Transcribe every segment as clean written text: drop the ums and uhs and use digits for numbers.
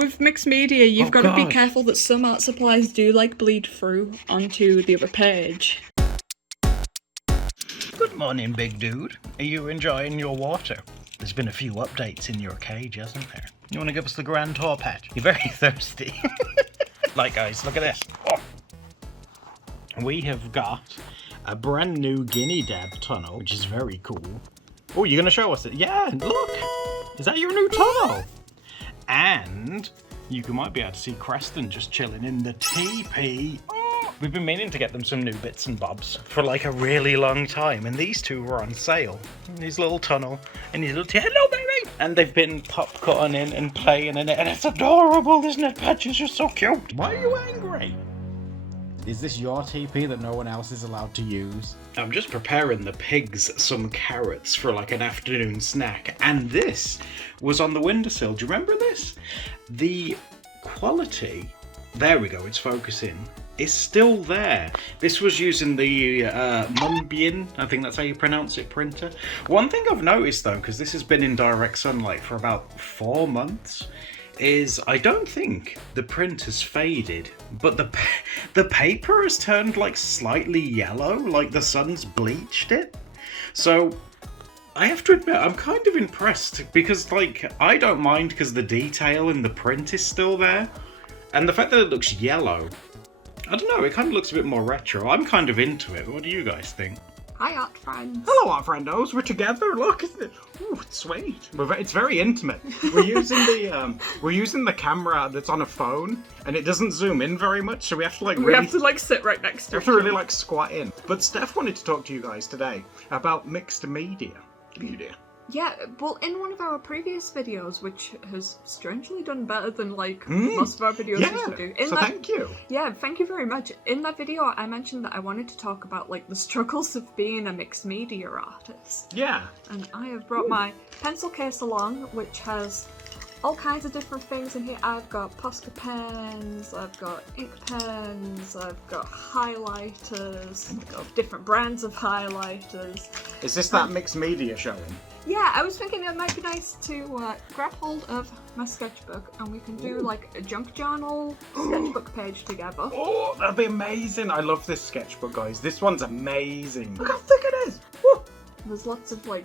with mixed media, you've got to be careful that some art supplies do like bleed through onto the other page. Good morning, big dude. Are you enjoying your water? There's been a few updates in your cage, hasn't there? You want to give us the grand tour, Pat? You're very thirsty. Like, guys, look at this. Oh. We have got a brand new Guinea Deb tunnel, which is very cool. Oh, you're going to show us it? Yeah, look. Is that your new tunnel? And you might be able to see Creston just chilling in the teepee. We've been meaning to get them some new bits and bobs for like a really long time, and these two were on sale. His little tunnel and his little hello baby, and they've been pop cutting in and playing in it, and it's adorable, isn't it? Patches, you're so cute. Why are you angry? Is this your TP that no one else is allowed to use? I'm just preparing the pigs some carrots for like an afternoon snack, and this was on the windowsill. Do you remember this? The quality, there we go, it's focusing. It's still there. This was using the Holbein, I think that's how you pronounce it, printer. One thing I've noticed though, because this has been in direct sunlight for about 4 months, is I don't think the print has faded, but the paper has turned like slightly yellow, like the sun's bleached it. So I have to admit, I'm kind of impressed, because like I don't mind because the detail in the print is still there, and the fact that it looks yellow, I don't know, it kind of looks a bit more retro. I'm kind of into it. What do you guys think? Hi, art friends. Hello, art friendos. We're together. Look, isn't it? Ooh, it's sweet. It's very intimate. We're using the camera that's on a phone, and it doesn't zoom in very much, so we have to like sit right next to we have to really like squat in. But Steph wanted to talk to you guys today about mixed media. Yeah, well, in one of our previous videos, which has strangely done better than like most of our videos used to do. Thank you. Yeah, thank you very much. In that video, I mentioned that I wanted to talk about like the struggles of being a mixed media artist. Yeah. And I have brought my pencil case along, which has all kinds of different things in here. I've got Posca pens, I've got ink pens, I've got highlighters, I've got different brands of highlighters. Is this that mixed media showing? Yeah, I was thinking it might be nice to grab hold of my sketchbook and we can do like a junk journal sketchbook page together. Oh, that'd be amazing. I love this sketchbook, guys. This one's amazing. Look how thick it is. Woo. There's lots of like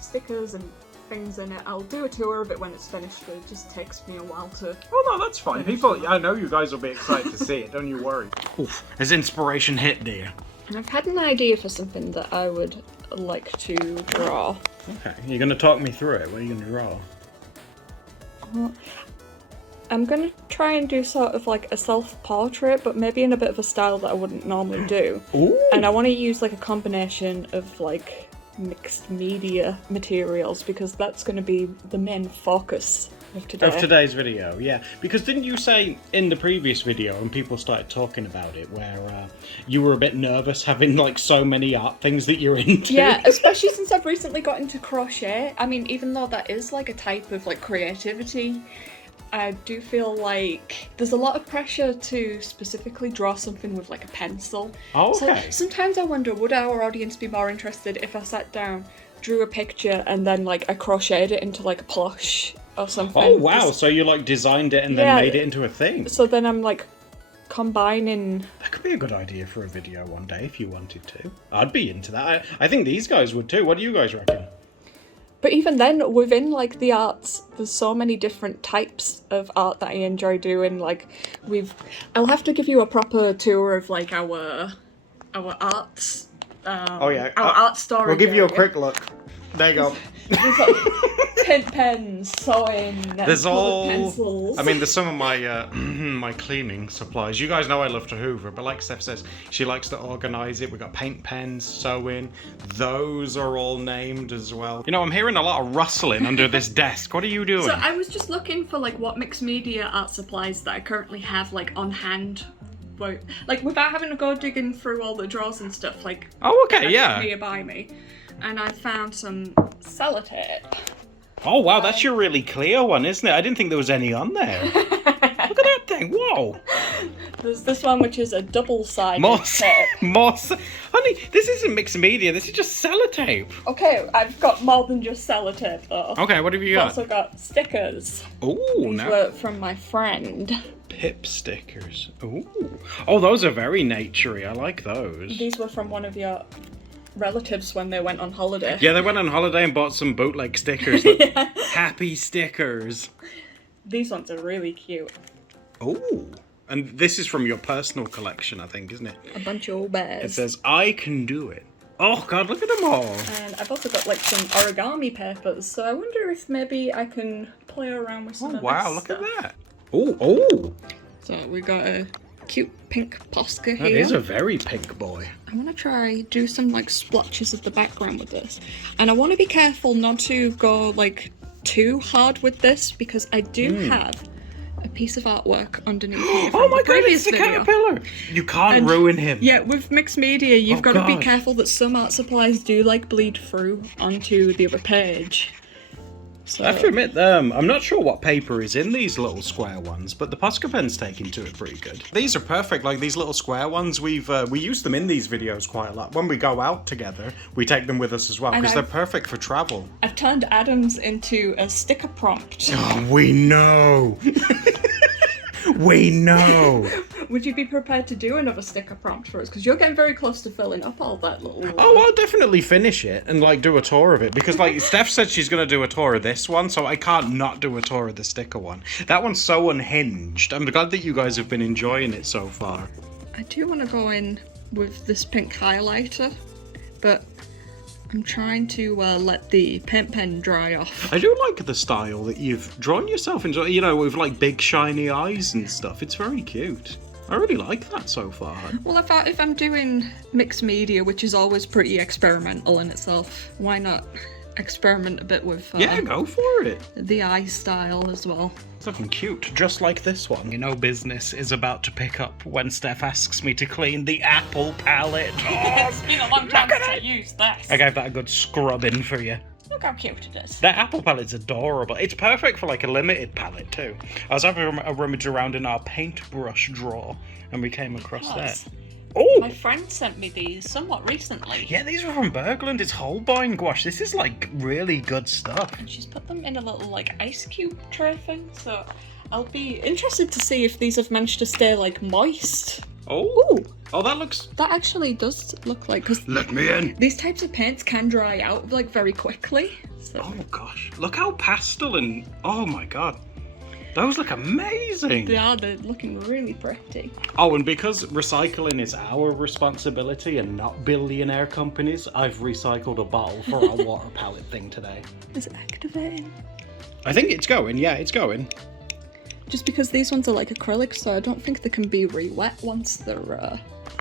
stickers and things in it. I'll do a tour of it when it's finished, but it just takes me a while to... Oh no, that's fine. People, I know you guys will be excited to see it, don't you worry. Oof, has inspiration hit, dear? I've had an idea for something that I would like to draw. Okay, you're going to talk me through it. What are you going to draw? Well, I'm going to try and do sort of like a self-portrait, but maybe in a bit of a style that I wouldn't normally do. Ooh. And I want to use like a combination of like mixed media materials, because that's going to be the main focus of today. Of today's video, yeah. Because didn't you say in the previous video, and people started talking about it, where you were a bit nervous having like so many art things that you're into? Yeah, especially since I've recently got into crochet. I mean, even though that is like a type of like creativity, I do feel like there's a lot of pressure to specifically draw something with like a pencil. Oh, okay. So sometimes I wonder, would our audience be more interested if I sat down, drew a picture, and then like I crocheted it into like a plush or something? Oh wow, so you like designed it and then made it into a thing. So then I'm like combining... That could be a good idea for a video one day if you wanted to. I'd be into that. I think these guys would too. What do you guys reckon? But even then, within like the arts, there's so many different types of art that I enjoy doing. Like I'll have to give you a proper tour of like our arts. Our art storage. We'll give you a area. quick look. There you go. There's like tint pens, sewing, There's all pencils. I mean, there's some of my my cleaning supplies. You guys know I love to hoover, but like Steph says, she likes to organise it. We've got paint pens, sewing. Those are all named as well. You know, I'm hearing a lot of rustling under this desk. What are you doing? So I was just looking for like what mixed media art supplies that I currently have like on hand. Like without having to go digging through all the drawers and stuff, like nearby me. And I found some sellotape. Oh wow, that's your really clear one, isn't it? I didn't think there was any on there. Look at that thing, whoa! There's this one which is a double-sided Moss. tape. Moss. Honey, this isn't mixed media. This is just sellotape. Okay, I've got more than just sellotape though. Okay, what have you I've got? also got stickers. Ooh, These now. were from my friend. Pip stickers. Ooh. Oh, those are very naturey. I like those. These were from one of your relatives when they went on holiday. Yeah, they went on holiday and bought some bootleg stickers. Look, happy stickers. These ones are really cute. Ooh. And this is from your personal collection, I think, isn't it? A bunch of old bears. It says, I can do it. Oh, God, look at them all. And I've also got like some origami papers, so I wonder if maybe I can play around with some Oh, of wow, this look stuff. at that. Oh, oh. So we got a cute pink Posca That here. is a very pink boy. I want to try do some like splotches of the background with this, and I want to be careful not to go like too hard with this because I do have a piece of artwork underneath here from Oh my the God, previous it's the video. caterpillar. You can't And- ruin him. Yeah, with mixed media, you've Oh, got to be God. careful that some art supplies do like bleed through onto the other page. So I have to admit, I'm not sure what paper is in these little square ones, but the Posca pen's taking to it pretty good. These are perfect, like these little square ones. We use them in these videos quite a lot. When we go out together, we take them with us as well And because they're I've- perfect for travel. I've turned Adams into a sticker prompt. Oh, we know. We know. Would you be prepared to do another sticker prompt for us? Because you're getting very close to filling up all that little... Oh, I'll definitely finish it and like do a tour of it because like Steph said she's gonna do a tour of this one, so I can't not do a tour of the sticker one. That one's so unhinged. I'm glad that you guys have been enjoying it so far. I do want to go in with this pink highlighter, but I'm trying to let the paint pen dry off. I do like the style that you've drawn yourself into, you know, with like big shiny eyes and stuff. It's very cute. I really like that so far. Well, if I'm doing mixed media, which is always pretty experimental in itself, why not experiment a bit with Yeah, go for it. the eye style as well? It's looking cute, just like this one. You know business is about to pick up when Steph asks me to clean the apple palette. Oh, It's been a long time since I used this. I gave that a good scrubbing for you. Look how cute it is. That apple palette's adorable. It's perfect for like a limited palette too. I was having a rummage around in our paintbrush drawer and we came across that. Oh! My friend sent me these somewhat recently. Yeah, these are from Bergland. It's Holbein gouache. This is like really good stuff. And she's put them in a little like ice cube tray thing, so I'll be interested to see if these have managed to stay like moist. Oh! Oh, that looks... That actually does look like, because Let me in! these types of paints can dry out like very quickly. So. Oh gosh, look how pastel and... Oh my god. Those look amazing! They're looking really pretty. Oh, and because recycling is our responsibility and not billionaire companies, I've recycled a bottle for our water palette thing today. Is it activating? I think it's going, yeah, it's going. Just because these ones are like acrylic, so I don't think they can be re-wet once they're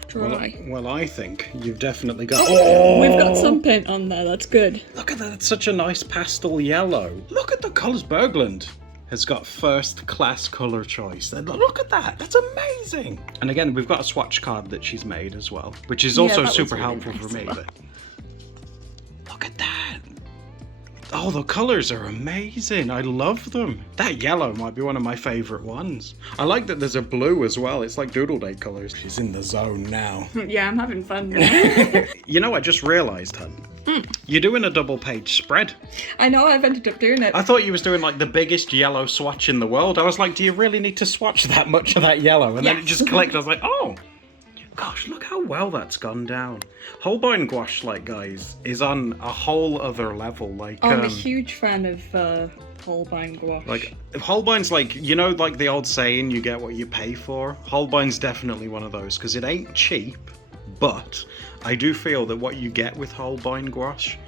dry. Well, I think you've definitely got... We've got some paint on there, that's good. Look at that, it's such a nice pastel yellow. Look at the colours. Bergland has got first class colour choice. Look at that, that's amazing. And again, we've got a swatch card that she's made as well, which is also that was super really helpful nice for me. as well. But look at that. Oh, the colours are amazing. I love them. That yellow might be one of my favourite ones. I like that there's a blue as well. It's like Doodle Day colours. She's in the zone now. Yeah, I'm having fun now. You know, I just realised, hun. You're doing a double page spread. I know, I've ended up doing it. I thought you was doing like the biggest yellow swatch in the world. I was like, do you really need to swatch that much of that yellow? And then it Yes. just clicked. I was like, oh, gosh, look how well that's gone down. Holbein gouache, like, guys, is on a whole other level. Like, I'm a huge fan of Holbein gouache. like, if Holbein's like, you know, like the old saying, you get what you pay for. Holbein's definitely one of those because it ain't cheap, but I do feel that what you get with Holbein gouache,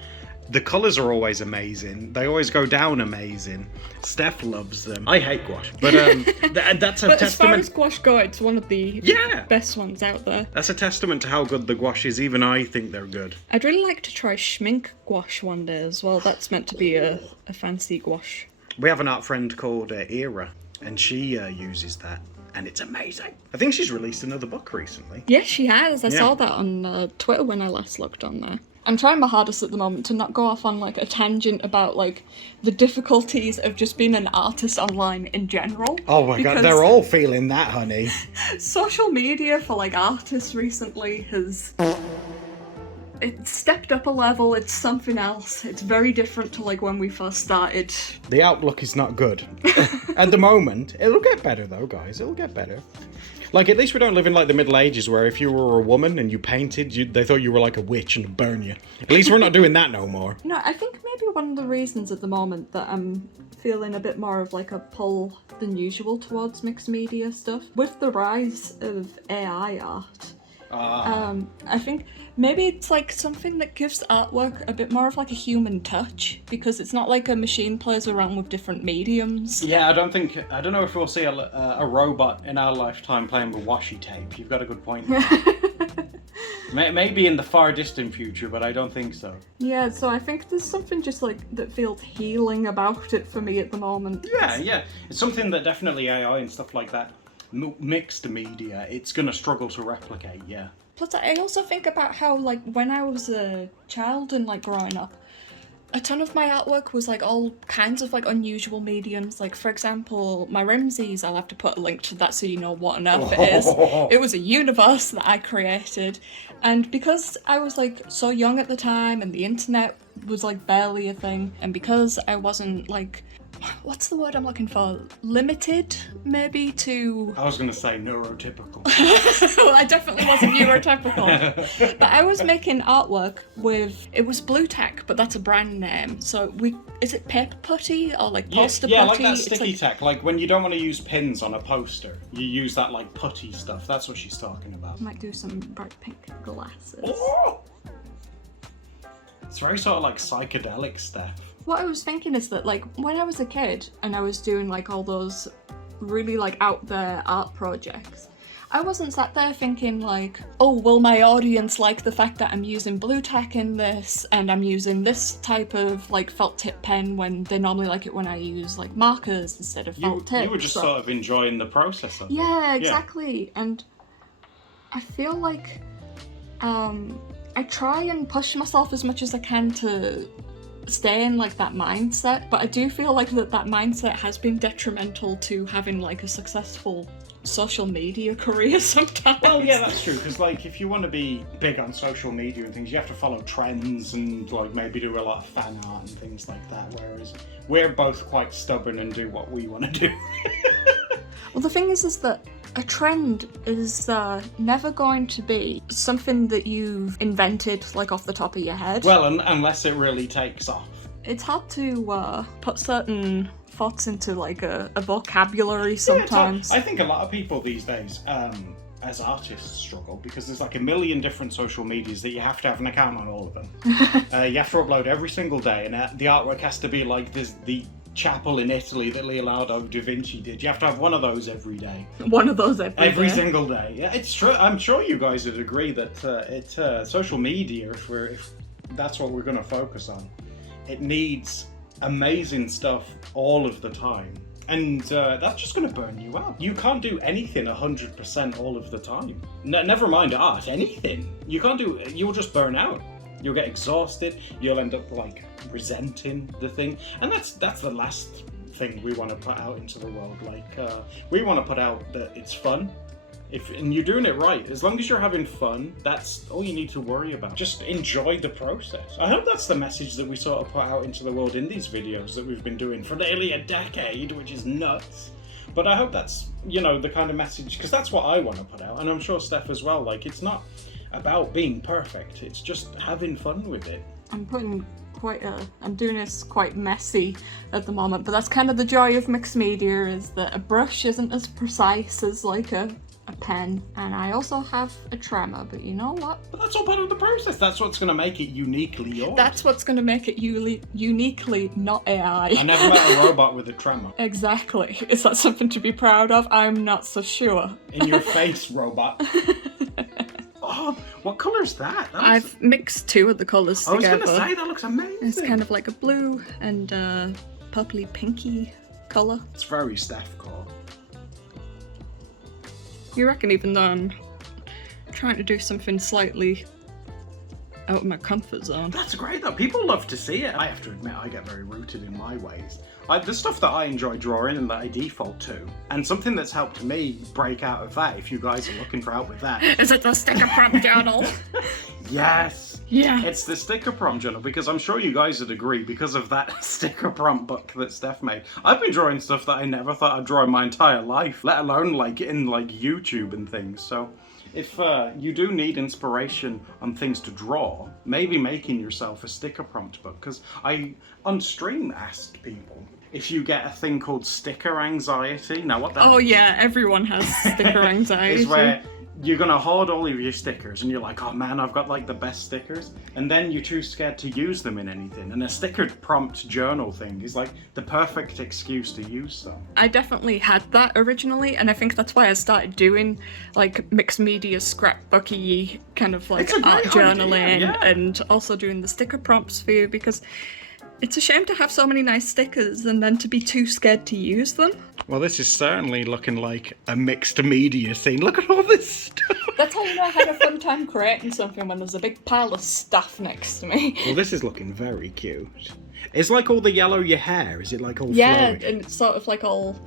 the colours are always amazing. They always go down amazing. Steph loves them. I hate gouache, but that's a But as far testament. as gouache go, it's one of the Yeah, best ones out there. that's a testament to how good the gouache is. Even I think they're good. I'd really like to try schmink gouache one day as well. That's meant to be a fancy gouache. We have an art friend called Era, and she uses that. and it's amazing. I think she's released another book recently. Yes, she has. I Yeah. saw that on Twitter when I last looked on there. I'm trying my hardest at the moment to not go off on like a tangent about like the difficulties of just being an artist online in general. Oh my god, they're all feeling that, honey. Social media for like artists recently has it's stepped up a level. It's something else. It's very different to like when we first started. The outlook is not good. At the moment. It'll get better though, guys. It'll get better. Like, at least we don't live in, like, the Middle Ages where if you were a woman and you painted, they thought you were, like, a witch and would burn you. At least we're not doing that no more. No, I think maybe one of the reasons at the moment that I'm feeling a bit more of, like, a pull than usual towards mixed media stuff, with the rise of AI art, I think maybe it's like something that gives artwork a bit more of like a human touch, because it's not like a machine plays around with different mediums. Yeah, I don't know if we'll see a robot in our lifetime playing with washi tape. You've got a good point. Maybe in the far distant future, but I don't think so. Yeah, so I think there's something just like that feels healing about it for me at the moment. Yeah. It's something that definitely AI and stuff like that, mixed media, it's gonna struggle to replicate, yeah. Plus, I also think about how, like, when I was a child and, like, growing up, a ton of my artwork was, like, all kinds of, like, unusual mediums. Like, for example, my Rimsies, I'll have to put a link to that so you know what on earth it is. It was a universe that I created. And because I was, like, so young at the time and the internet was, like, barely a thing, and because I wasn't, like, what's the word I'm looking for? Limited, maybe, to... I was going to say neurotypical. Well, I definitely wasn't neurotypical. But I was making artwork with... It was Blue Tack, but that's a brand name. So is it paper putty or like poster putty? Yeah, like that sticky tack. Like when you don't want to use pins on a poster, you use that like putty stuff. That's what she's talking about. I might do some bright pink glasses. Oh! It's very sort of like psychedelic stuff. What I was thinking is that, like, when I was a kid and I was doing, like, all those really, like, out there art projects, I wasn't sat there thinking, like, oh, will my audience like the fact that I'm using Blue Tack in this and I'm using this type of, like, felt tip pen when they normally like it when I use, like, markers instead of felt tips. You were just sort of enjoying the process of it. Yeah, exactly. Yeah. And I feel like I try and push myself as much as I can to stay in like that mindset, but I do feel like that mindset has been detrimental to having like a successful social media career sometimes. Well, yeah, that's true, because like if you want to be big on social media and things, you have to follow trends and like maybe do a lot of fan art and things like that, whereas we're both quite stubborn and do what we want to do. Well, the thing is that a trend is never going to be something that you've invented like off the top of your head. Well, unless it really takes off. It's hard to put certain thoughts into like a vocabulary sometimes. Yeah, I think a lot of people these days, as artists, struggle because there's like a million different social medias that you have to have an account on all of them. You have to upload every single day, and the artwork has to be like the chapel in Italy that Leonardo da Vinci did. You have to have one of those every day. One of those every day. Single day. Yeah, it's true. I'm sure you guys would agree that social media, if that's what we're going to focus on, it needs amazing stuff all of the time. And that's just going to burn you out. You can't do anything 100% all of the time. Never mind art, anything. You'll just burn out. You'll get exhausted. You'll end up like resenting the thing, and that's the last thing we want to put out into the world. Like we want to put out that it's fun. And you're doing it right, as long as you're having fun, that's all you need to worry about. Just enjoy the process. I hope that's the message that we sort of put out into the world in these videos that we've been doing for nearly a decade, which is nuts. But I hope that's, the kind of message, because that's what I want to put out, and I'm sure Steph as well. Like, it's not about being perfect, it's just having fun with it. I'm doing this quite messy at the moment, but that's kind of the joy of mixed media, is that a brush isn't as precise as like a pen, and I also have a tremor, but you know what? But that's all part of the process. That's what's going to make it uniquely yours. That's what's going to make it uniquely not AI. I never met a robot with a tremor. Exactly. Is that something to be proud of? I'm not so sure. In your face, robot. Oh, what colour is that? I've mixed two of the colours together. I was going to say, that looks amazing. It's kind of like a blue and purpley pinky colour. It's very Steph colour. You reckon, even though I'm trying to do something slightly out of my comfort zone. That's great though. People love to see it. I have to admit, I get very rooted in my ways. The stuff that I enjoy drawing and that I default to, and something that's helped me break out of that, if you guys are looking for help with that. Is it the sticker prompt journal? Yes. Yeah. It's the sticker prompt journal, because I'm sure you guys would agree, because of that sticker prompt book that Steph made. I've been drawing stuff that I never thought I'd draw in my entire life, let alone like in like YouTube and things. So if you do need inspiration on things to draw, maybe making yourself a sticker prompt book, because I on stream asked people if you get a thing called sticker anxiety. Now what that Oh yeah, everyone has sticker anxiety. is where you're gonna hoard all of your stickers and you're like, oh man, I've got like the best stickers, and then you're too scared to use them in anything, and a sticker prompt journal thing is like the perfect excuse to use them. I definitely had that originally, and I think that's why I started doing like mixed media scrapbooky kind of like It's a great art journaling idea, yeah. and also doing the sticker prompts for you, because it's a shame to have so many nice stickers and then to be too scared to use them. Well, this is certainly looking like a mixed media scene. Look at all this stuff. That's how you know I had a fun time creating something, when there's a big pile of stuff next to me. Well, this is looking very cute. It's like all the yellow your hair. Is it like all Yeah, flowing? and it's sort of like all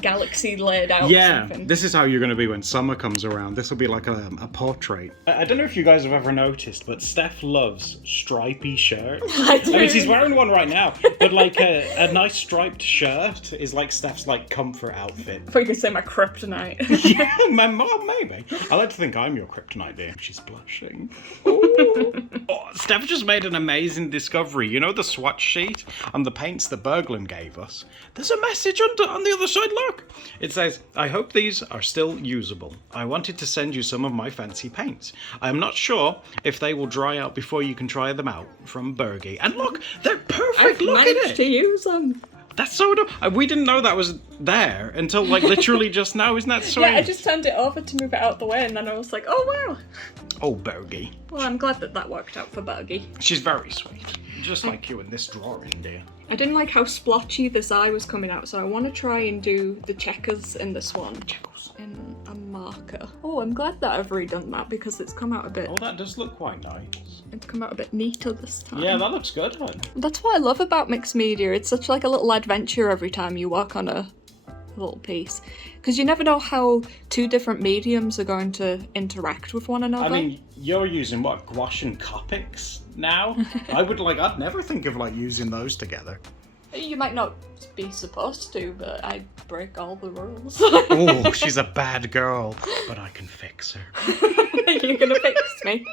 galaxy laid out. Yeah, or something. this is how you're going to be when summer comes around. This will be like a portrait. I don't know if you guys have ever noticed, but Steph loves stripy shirts. I do. mean, she's wearing one right now, but like a nice striped shirt is like Steph's like comfort outfit. I thought you could say my kryptonite. Yeah, my mom, maybe. I like to think I'm your kryptonite, dear. She's blushing. Ooh. Oh, Steph just made an amazing discovery. You know the swatch sheet on the paints that Berglund gave us? There's a message on the other side, look. It says, I hope these are still usable. I wanted to send you some of my fancy paints. I am not sure if they will dry out before you can try them out. From Bergie. And look, they're perfect. I've Look at managed it. to use them. That's so dope. We didn't know that was there until like literally just now. Isn't that sweet? Yeah, I just turned it over to move it out the way, and then I was like, oh wow. Oh, Bergie. Well, I'm glad that worked out for Bergie. She's very sweet. Just like you in this drawing, dear. I didn't like how splotchy this eye was coming out, so I want to try and do the checkers in this one. Checkers. In a marker. Oh, I'm glad that I've redone that, because it's come out a bit... Oh, that does look quite nice. It's come out a bit neater this time. Yeah, that looks good, hun. That's what I love about mixed media. It's such like a little adventure every time you work on a little piece, because you never know how two different mediums are going to interact with one another. I mean, you're using what, gouache and Copics now? I'd never think of like using those together. You might not be supposed to, but I break all the rules. Oh, she's a bad girl, but I can fix her. You're gonna fix me.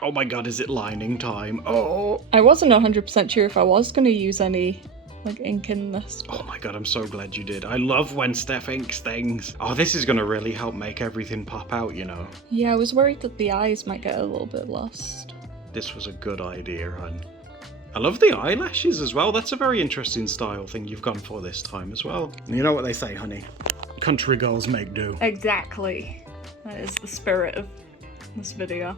Oh my god, is it lining time? Oh. I wasn't 100% sure if I was gonna use any like ink in this. Oh my god, I'm so glad you did. I love when Steph inks things. Oh, this is gonna really help make everything pop out, you know. Yeah, I was worried that the eyes might get a little bit lost. This was a good idea, hun. I love the eyelashes as well. That's a very interesting style thing you've gone for this time as well. You know what they say, honey? Country girls make do. Exactly. That is the spirit of this video.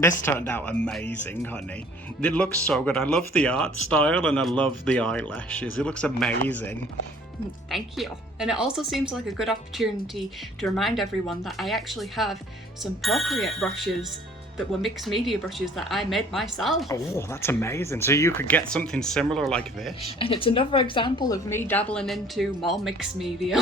This turned out amazing, honey. It looks so good. I love the art style and I love the eyelashes. It looks amazing. Thank you. And it also seems like a good opportunity to remind everyone that I actually have some Procreate brushes that were mixed media brushes that I made myself. Oh, that's amazing. So you could get something similar like this? And it's another example of me dabbling into more mixed media.